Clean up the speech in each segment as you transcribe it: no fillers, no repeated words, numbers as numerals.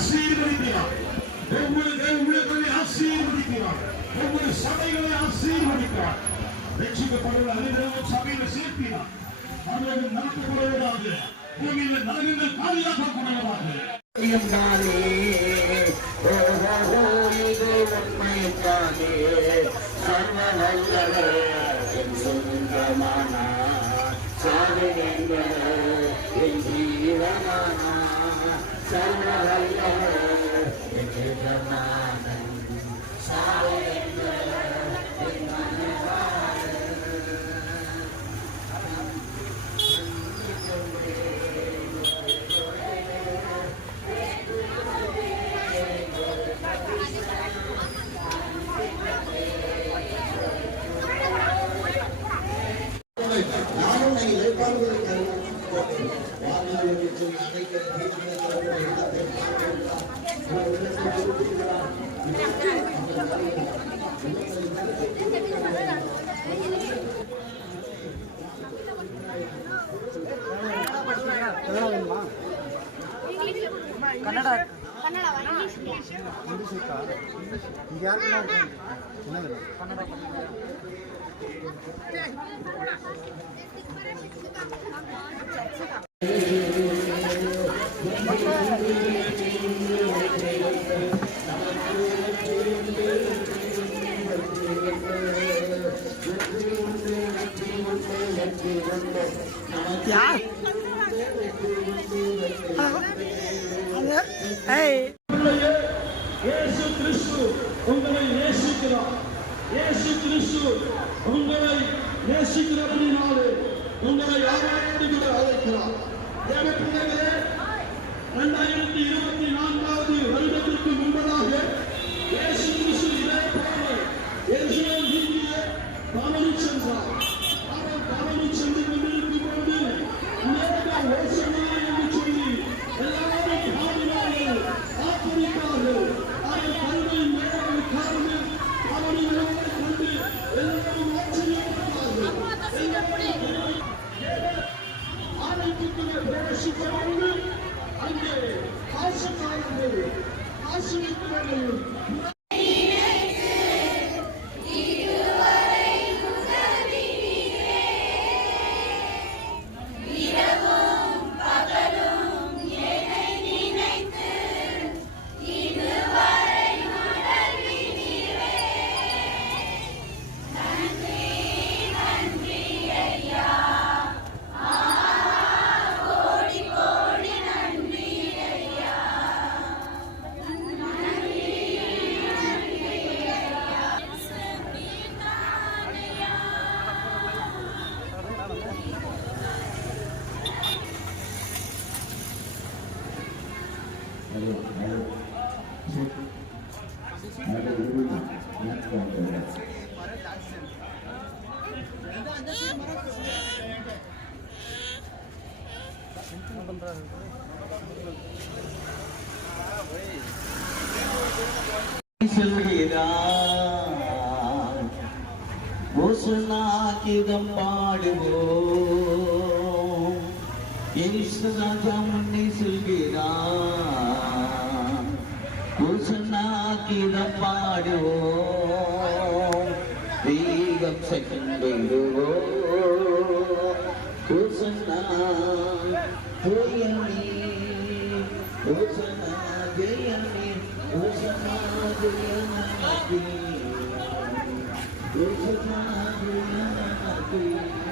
ஆசீர்வதிக்கிறார். ஒவ்வொரு ஊழியர்களை ஆசீர்வதிக்கிறார். ஒவ்வொரு சபைகளை ஆசீர்வதிக்கிறார். ரட்சிக்கப்படுகிற அனைவரும் சபையில் சேர்க்கிறார். அவர்கள் நடத்தப்படுவதாக பூமியில் நலங்கள் பாதுகாக்கப்படுவதாக. சர்வ வல்லவர் கன்னடா இங்கிலீஷ் இருக்கா? இங்கே யாருக்குலாம் இருக்கு? என்னது கன்னடா யார் இயேசு கிறிஸ்து உங்களை நேசிக்கிறார். இயேசு கிறிஸ்து உங்களை நேசிக்கிறபடினாலே உங்களை யாரோடு கூட அழைக்கிறார். தேவப்பிள்ளைகளே, 2024 வருடத்திற்கு முன்பதாக இயேசு கிறிஸ்து இதே போல எருசலேம் வீதியிலே கவனி சென்றார். அவர் கவனி சென்று கொண்டிருக்கும் போது அநேக ஓசனா என்று சொல்லி எல்லாரும் பாடினார்கள், ஆக்கிரித்தார்கள். அவர் கல்வி மேலே உட்கார்ந்து கவனிகளோடு கொண்டு எல்லாரும் ஆச்சரியப்பட்டார்கள். ஆலயத்துக்குள்ளே பிரவேசித்தவர்கள் அங்கே காசுக்காரர்கள் ஆசிரியர்கள் ஓசனாக்கிதம் பாடுவோம். ராஜா முன்னே சொல்கிறார். ஓசனாக்கிதம் பாடுவோம். வேகம் சென்றிடுவோம். ஓசனா ஜெயமே, ஓசனா ஜெயமே, ஓசனா ஜெயமே, ஓசனா ஜெயமே.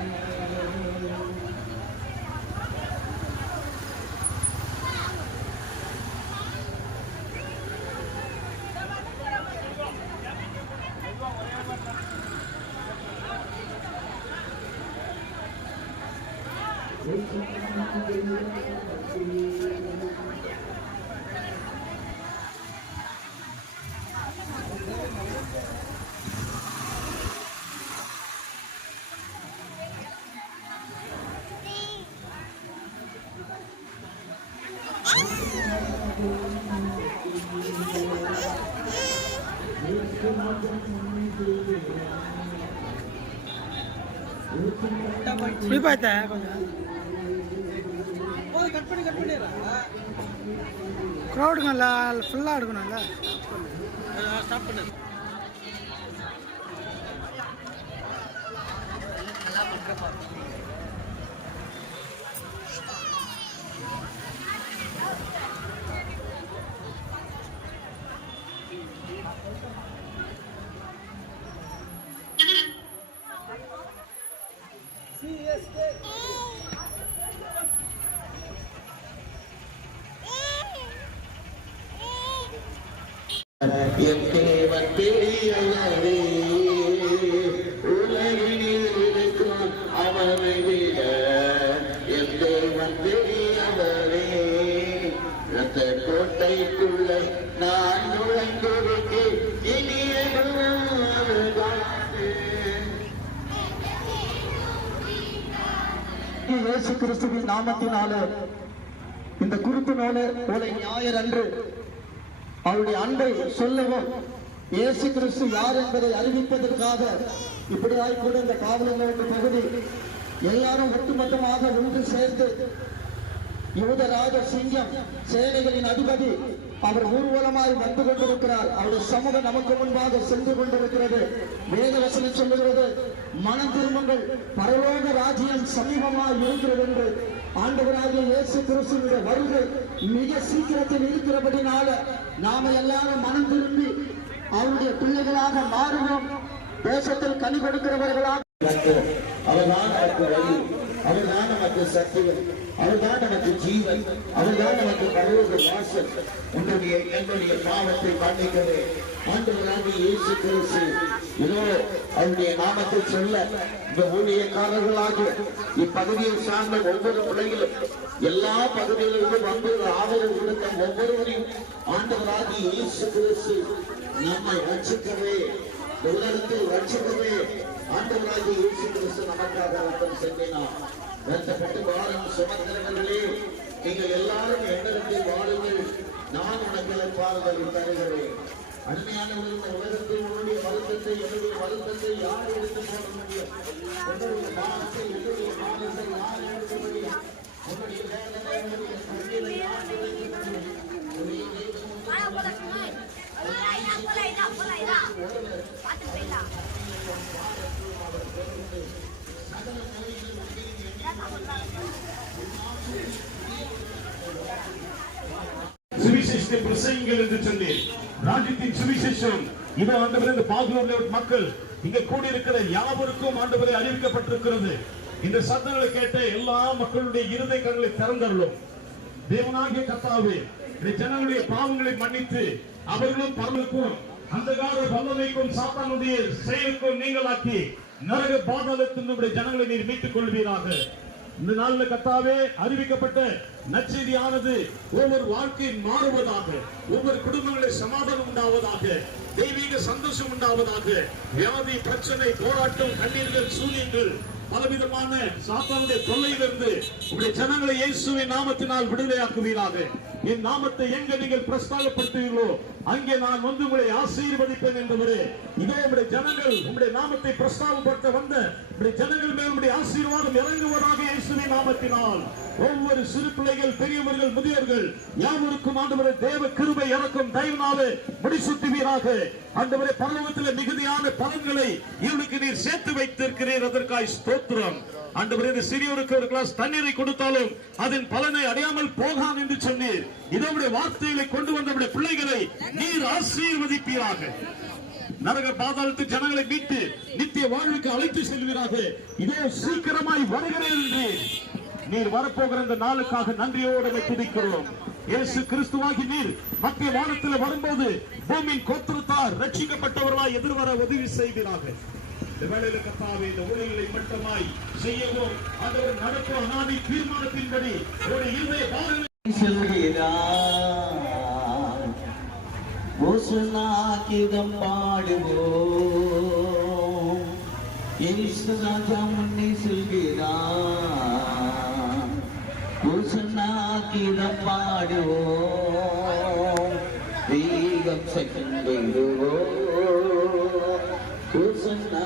இப்படி பார்த்தா கொஞ்சம் கட் பண்ணி க்ரௌடுங்கல்ல ஃபுல்லாக எடுக்கணும்ல. ஸ்டாப் பண்ணு. என் தேவன் பெரியவரே, உலகில் இருக்கும் அவரை விட என் தேவன் பெரியவரே. அந்த கோட்டைக்குள்ள நான் நுழைந்திருக்கேன், இனி எதுவும் அவர்தானே. இயேசு கிறிஸ்துவின் நாமத்தினாலே இந்த குருத்து ஓலை ஞாயிறு அன்று அவருடைய அன்பை சொல்லவும் இயேசு கிறிஸ்து யார் என்பதை அறிவிப்பதற்காக இப்படியாய் கூட இந்த காவலர் பகுதி எல்லாரும் ஒட்டுமொத்தமாக ஒன்று சேர்ந்து யூதராஜ சிங்கம் சேனைகளின் அதிபதி அவர் ஊர்வலமாய் வந்து கொண்டிருக்கிறார். அவருடைய சமூகம் நமக்கு முன்பாக சென்று கொண்டிருக்கிறது. வேத வசனம் சொல்லுகிறது, மனம் திரும்புங்கள், பரலோக ராஜ்யம் சமீபமாய் இருக்கிறது என்று. ஆண்டவராகிய இயேசு கிறிஸ்துவினுடைய வருகை மிக சீக்கிரத்தில் இருக்கிறபடினால நாம எல்லாரும் மனம் திரும்பி அவருடைய பிள்ளைகளாக மாறுவோம். தேசத்தில் கனி கொடுக்கிறவர்களாக அவர்தான் நமக்கு வழி, அவர்தான் நமக்கு சத்தியம், அவர்தான் நமக்கு ஜீவன், அவர்தான் நமக்கு பரலோக வாசல். என்னுடைய பாவத்தை மன்னிக்கவே ஆண்டவராகிய இயேசு கிறிஸ்து இதோ அவருடைய நாமத்தை சொல்ல இந்த ஊழியக்காரர்களாகிய இப்பகுதியை சார்ந்த ஒவ்வொரு பிள்ளைகளும் எல்லா பகுதிகளிலும் வந்து ஆதரவு கொடுத்த ஒவ்வொருவரையும் ஆண்டவராகிய இயேசு கிறிஸ்து நம்மை ரட்சிக்கவே, உலகத்தை ரட்சிக்கவே ஆண்டவராகிய இயேசு கிறிஸ்து நமக்காக ரத்தம் சென்றினார். ரத்தப்பட்டு வாழும் சுமந்திரங்களே, நீங்கள் எல்லாரும் என்னிடத்தில் வாழுங்கள், நான் உனக்கு பாருங்கள் தருகிறேன். அருமையானவர்கள், இந்த உலகத்தில் உன்னுடைய வருத்தத்தை, என்னுடைய வருத்தத்தை யார் எடுத்து போட முடியும்? உன்னுடைய பாவத்தை, என்னுடைய பாவத்தை யார் எடுக்க முடியும்? உன்னுடைய வேதனை, என்னுடைய கண்ணீரை யார் எடுக்க முடியும்? உன்னுடைய சுவிசேஷத்தை பிரசங்கிங்கள் என்று சொன்னேன். ராஜ்யத்தின் சுவிசேஷம் இது ஆண்டவரே, இந்த பாதுகாப்பு மக்கள் இங்க கூடியிருக்கிற யாவருக்கும் ஆண்டவரே அறிவிக்கப்பட்டிருக்கிறது. இந்த சத்தங்களை கேட்ட எல்லா மக்களுடைய இருதய கண்களை திறந்தருளும். தேவனாகிய கர்த்தாவே, இந்த ஜனங்களுடைய பாவங்களை மன்னித்து அவர்களும் பரலுக்கும் அந்தகார வல்லமைக்கும் சாத்தானுடைய செயலுக்கும் நீங்களாக்கி நரக பாதாளத்தினுடைய ஜனங்களை நீர் மீட்டுக் கொள்வீராக. இந்த நாளில் கர்த்தாவே, அறிவிக்கப்பட்ட நற்செய்தியானது ஒவ்வொரு வாழ்க்கையும் மாறுவதாக, ஒவ்வொரு குடும்பங்களில் சமாதானம் உண்டாவதாக, தெய்வீக சந்தோஷம் உண்டாவதாக. வியாதி, பிரச்சனை, போராட்டம், கண்ணீர்கள், சூரியங்கள், பலவிதமான சாத்தானுடைய தொல்லையிலிருந்து உங்களுடைய ஜனங்களை இயேசுவின் நாமத்தினால் விடுதலையாக்குவீராக. என் நாமத்தை எங்க நீங்கள் பிரஸ்தாபப்படுத்துவீர்களோ அங்கே நான் வந்து உங்களை ஆசீர்வதிப்பேன் என்பவரே. இதோ உங்களுடைய ஜனங்கள் உங்களுடைய நாமத்தை பிரஸ்தாபப்படுத்த வந்த உங்களுடைய ஜனங்கள் மேல் உங்களுடைய ஆசீர்வாதம் இறங்குவதாக இயேசுவின் நாமத்தினால். ஒவ்வொரு சிறு பிள்ளைகள், பெரியவர்கள், முதியோர்கள் யாவருக்கும் ஆண்டவரே தேவ கிருபை இறக்கும் தயவினாலே முடிசூட்டுவீராக. ஆண்டவரே, பரலோகத்தில் மிகுதியான பலன்களை இவனுக்கு நீர் சேர்த்து வைத்திருக்கிறீர், அதற்காய் ஸ்தோத்திரம். ஆண்டவரே, இந்த சிறியோருக்கு ஒரு கிளாஸ் தண்ணீரை கொடுத்தாலும் அதன் பலனை அடையாமல் போகான் என்று சொன்னீர். இதனுடைய வார்த்தைகளை கொண்டு வந்த பிள்ளைகளை நீர் ஆசீர்வதிப்பீராக. நரக பாதாளத்து ஜனங்களை மீட்டு நித்திய வாழ்வுக்கு அழைத்து செல்வீராக. இதோ சீக்கிரமாய் வருகிறேன் என்று நீர் வரப்போகிற இந்த நாளுக்காக நன்றியோடு துதிக்கிறோம். இயேசு கிறிஸ்துவாகி நீர் மத்திய வானத்தில் வரும்போது பூமியின் கோத்திரத்தார் ரட்சிக்கப்பட்டவர்களாய் எதிர்வர உதவி செய்வீராக. இந்த வேளையில கர்த்தாவே, இந்த ஊழியர்களை மட்டமாய் செய்யவும் ஆண்டவர் நடக்கும் அனாதி தீர்மானத்தின்படி ஒரு இருதய பாரங்களை ஓசனாக்கிதம் பாடுவோம். இயேசு ராஜா முன்னே சொல்கிறார், ஓசனாக்கிதம் பாடுவோம். வேகம் சென்றிடுவோம். ஓசனா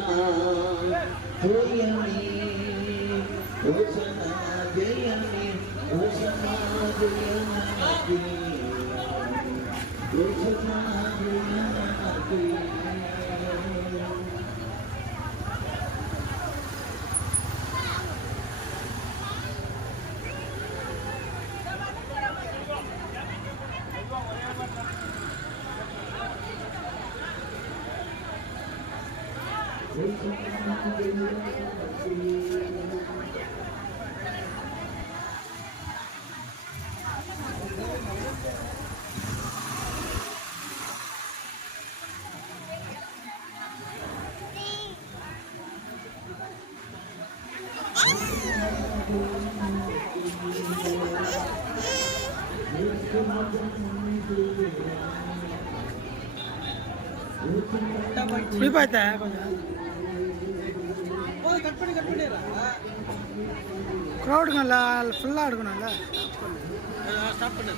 ஜெயமே, ஓசனா ஜெயமே, ஓசனா ஜெயமே. இப்படி பார்த்தேன் க்ரௌடுங்கல்ல ஃபுல்லாக எடுக்கணும்ல. ஸ்டாப் பண்ணு.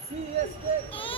CSK